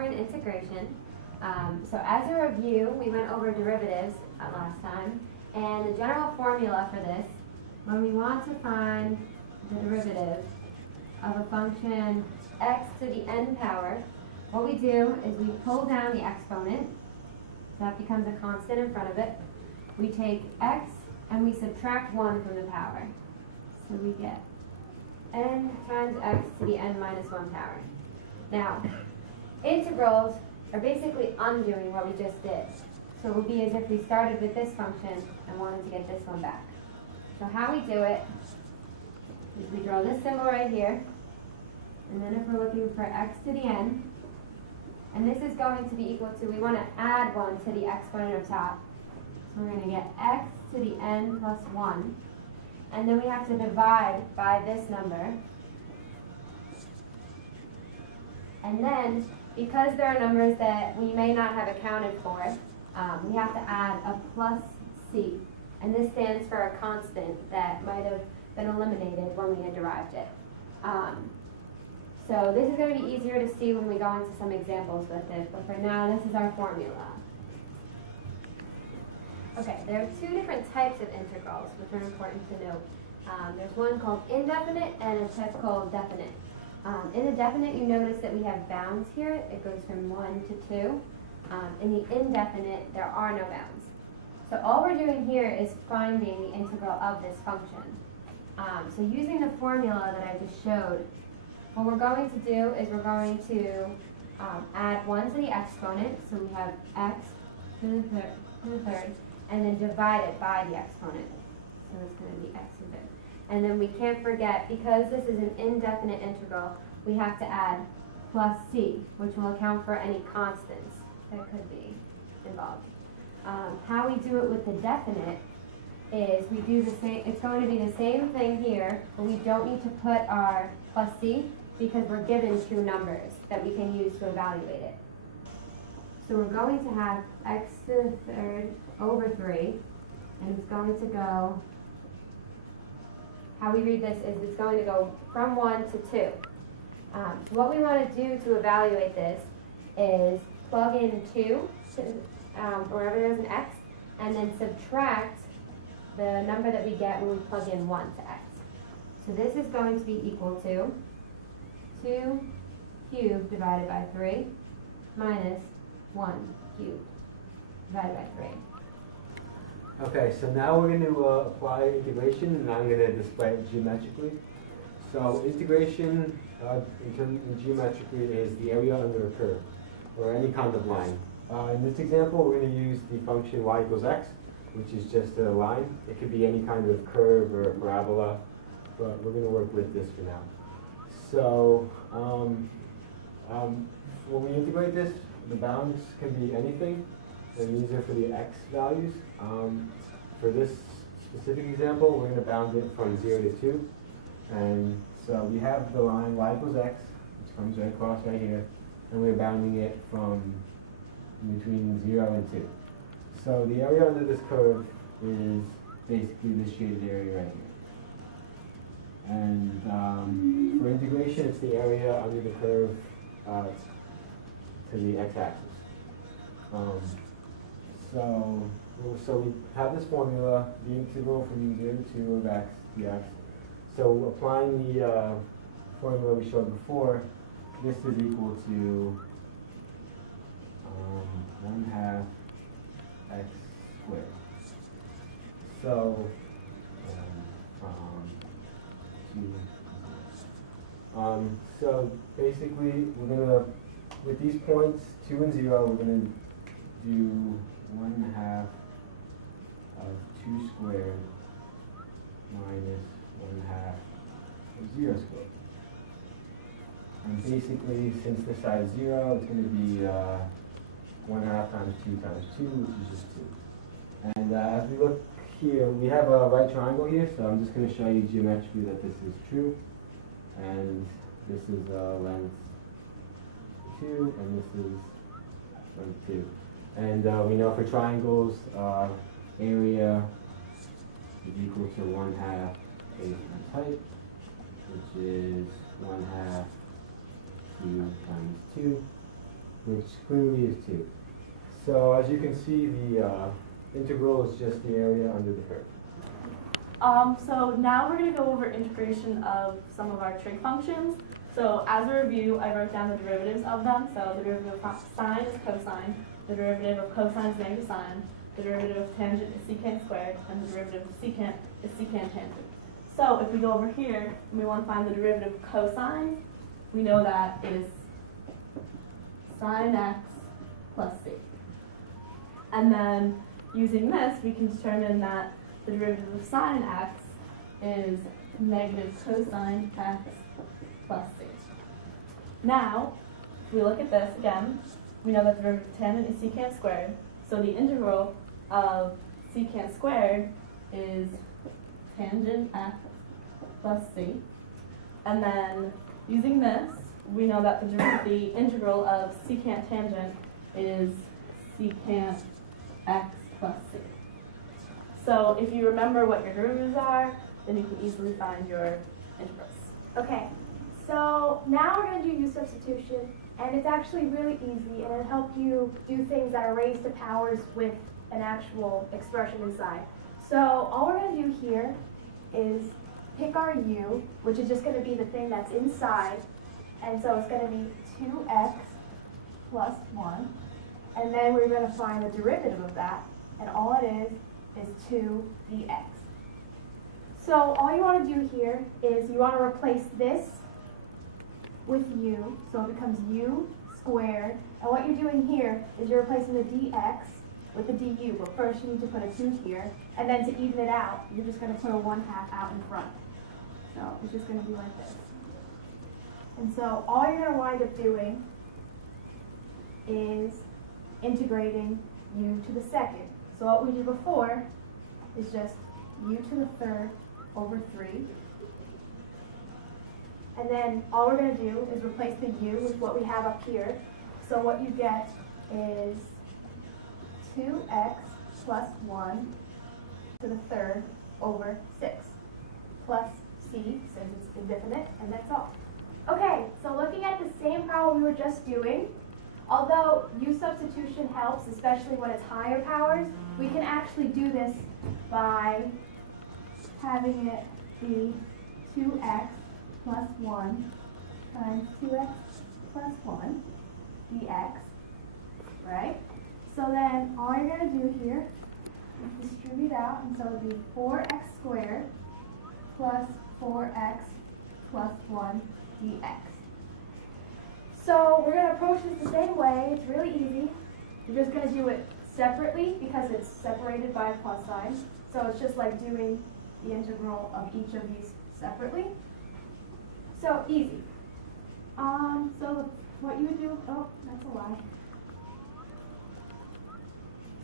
we're in integration. So as a review, we went over derivatives last time, and the general formula for this, when we want to find the derivative of a function x to the n power, what we do is we pull down the exponent, so that becomes a constant in front of it. We take x and we subtract 1 from the power. So we get n times x to the n minus 1 power. Now, integrals are basically undoing what we just did. So it would be as if we started with this function and wanted to get this one back. So how we do it is we draw this symbol right here, and then if we're looking for x to the n, and this is going to be equal to, we want to add 1 to the exponent of top. So we're going to get x to the n plus 1. And then we have to divide by this number. And then, because there are numbers that we may not have accounted for, we have to add a plus c. And this stands for a constant that might have been eliminated when we had derived it. So this is going to be easier to see when we go into some examples with it, but for now, this is our formula. Okay, there are two different types of integrals, which are important to note. There's one called indefinite and a type called definite. In the definite, you notice that we have bounds here. It goes from 1 to 2. In the indefinite, there are no bounds. So all we're doing here is finding the integral of this function. So using the formula that I just showed, what we're going to do is we're going to add 1 to the exponent, so we have x to the third, and then divide it by the exponent. So it's going to be x to the third. And then we can't forget, because this is an indefinite integral, we have to add plus c, which will account for any constants that could be involved. How we do it with the definite is we do the same, it's going to be the same thing here, but we don't need to put our plus c because we're given two numbers that we can use to evaluate it. So we're going to have x to the third over 3, and it's going to go, how we read this is it's going to go from 1 to 2. So what we want to do to evaluate this is plug in 2 to wherever there's an x, and then subtract the number that we get when we plug in 1 to x. So this is going to be equal to 2 cubed divided by 3 minus 1 cubed divided by 3. Okay, so now we're going to apply integration, and I'm going to display it geometrically. So integration geometrically is the area under a curve, or any kind of line. In this example, we're going to use the function y equals x, which is just a line. It could be any kind of curve or parabola, but we're going to work with this for now. So when we integrate this, the bounds can be anything, and these are for the x values. For this specific example, we're going to bound it from 0 to 2. And so we have the line y equals x, which comes right across right here, and we're bounding it from between 0 and 2. So the area under this curve is basically this shaded area right here. And for integration, it's the area under the curve to the x-axis. So we have this formula, the integral from 0 to 2 of x dx. So applying the formula we showed before, this is equal to 1/2 x squared. So so basically we're gonna, with these points 2 and 0, we're gonna do 1/2 of 2 squared minus 1/2 of 0 squared. And basically, since this side is 0, it's going to be 1/2 times 2 times 2, which is just 2. And as we look here, we have a right triangle here, so I'm just going to show you geometrically that this is true. And this is length 2, and this is length 2. And we know for triangles, area is equal to 1/2 base times height, which is 1/2 2 times 2. which clearly is 2. So as you can see, the integral is just the area under the curve. So now we're going to go over integration of some of our trig functions. So as a review, I wrote down the derivatives of them. So the derivative of sine is cosine, the derivative of cosine is negative sine, the derivative of tangent is secant squared, and the derivative of secant is secant tangent. So if we go over here and we want to find the derivative of cosine, we know that is sine x plus c. And then using this, we can determine that the derivative of sine x is negative cosine x plus c. Now, if we look at this again, we know that the derivative of tangent is secant squared. So the integral of secant squared is tangent x plus c. And then using this, we know that the integral of secant tangent is secant x plus c. So if you remember what your derivatives are, then you can easily find your integrals. Okay, so now we're going to do U-substitution, and it's actually really easy, and it'll help you do things that are raised to powers with an actual expression inside. So all we're going to do here is pick our u, which is just going to be the thing that's inside, and so it's going to be 2x plus 1, and then we're going to find the derivative of that, and all it is 2 dx. So all you want to do here is you want to replace this with u, so it becomes u squared, and what you're doing here is you're replacing the dx with the du, but first you need to put a 2 here, and then to even it out, you're just going to put a 1/2 out in front. So it's just going to be like this. And so all you're going to wind up doing is integrating u to the second. So what we did before is just u to the third over 3. And then all we're going to do is replace the u with what we have up here. So what you get is 2x plus 1 to the third over 6 plus c, since it's indefinite, and that's all. Okay, so looking at the same problem we were just doing, although U-substitution helps, especially when it's higher powers, we can actually do this by having it be 2x plus 1 times 2x plus 1 dx, right? So then all you're going to do here is distribute out, and so it would be 4x squared plus 4x plus 1 dx. So we're going to approach this the same way. It's really easy. You're just going to do it separately because it's separated by a plus sign. So it's just like doing the integral of each of these separately. So easy. So what you would do, oh, that's a lie.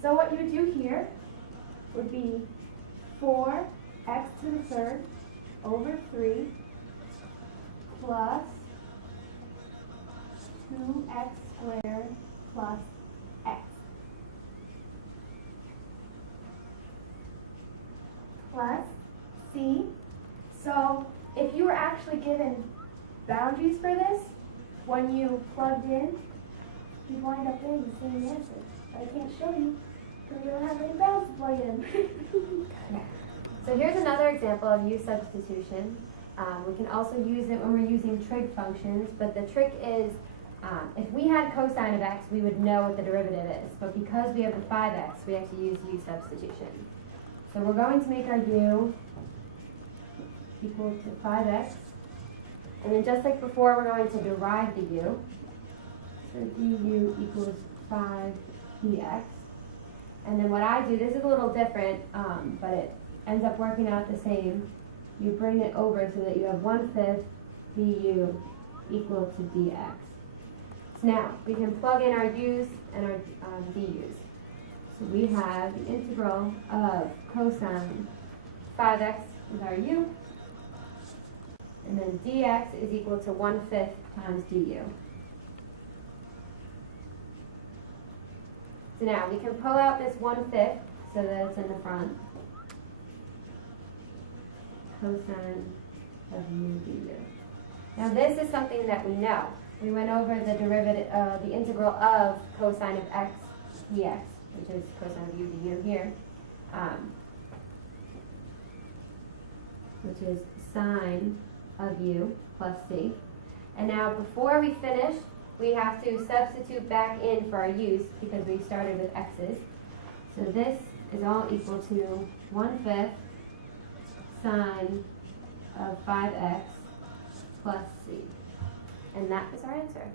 So what you would do here would be 4x to the third over 3 plus 2x squared plus x plus c. So if you were actually given boundaries for this, when you plugged in, you'd wind up getting the same answer. But I can't show you because we don't have any bounds to plug in. So here's another example of U-substitution. We can also use it when we're using trig functions, but the trick is if we had cosine of x, we would know what the derivative is. But because we have the 5x, we have to use U-substitution. So we're going to make our u equal to 5x. And then just like before, we're going to derive the u. So du equals 5 dx. And then what I do, this is a little different, but it ends up working out the same. You bring it over so that you have 1/5 du equal to dx. So now, we can plug in our u's and our du's. So we have the integral of cosine 5x is our u, and then dx is equal to 1/5 times du. So now, we can pull out this 1/5 so that it's in the front. Cosine of u du. Now this is something that we know. we went over the derivative, the integral of cosine of x dx, which is cosine of u du here, which is sine of u plus c. And now before we finish, we have to substitute back in for our u's because we started with x's. So this is all equal to 1/5 sine of 5x plus c. And that is our answer.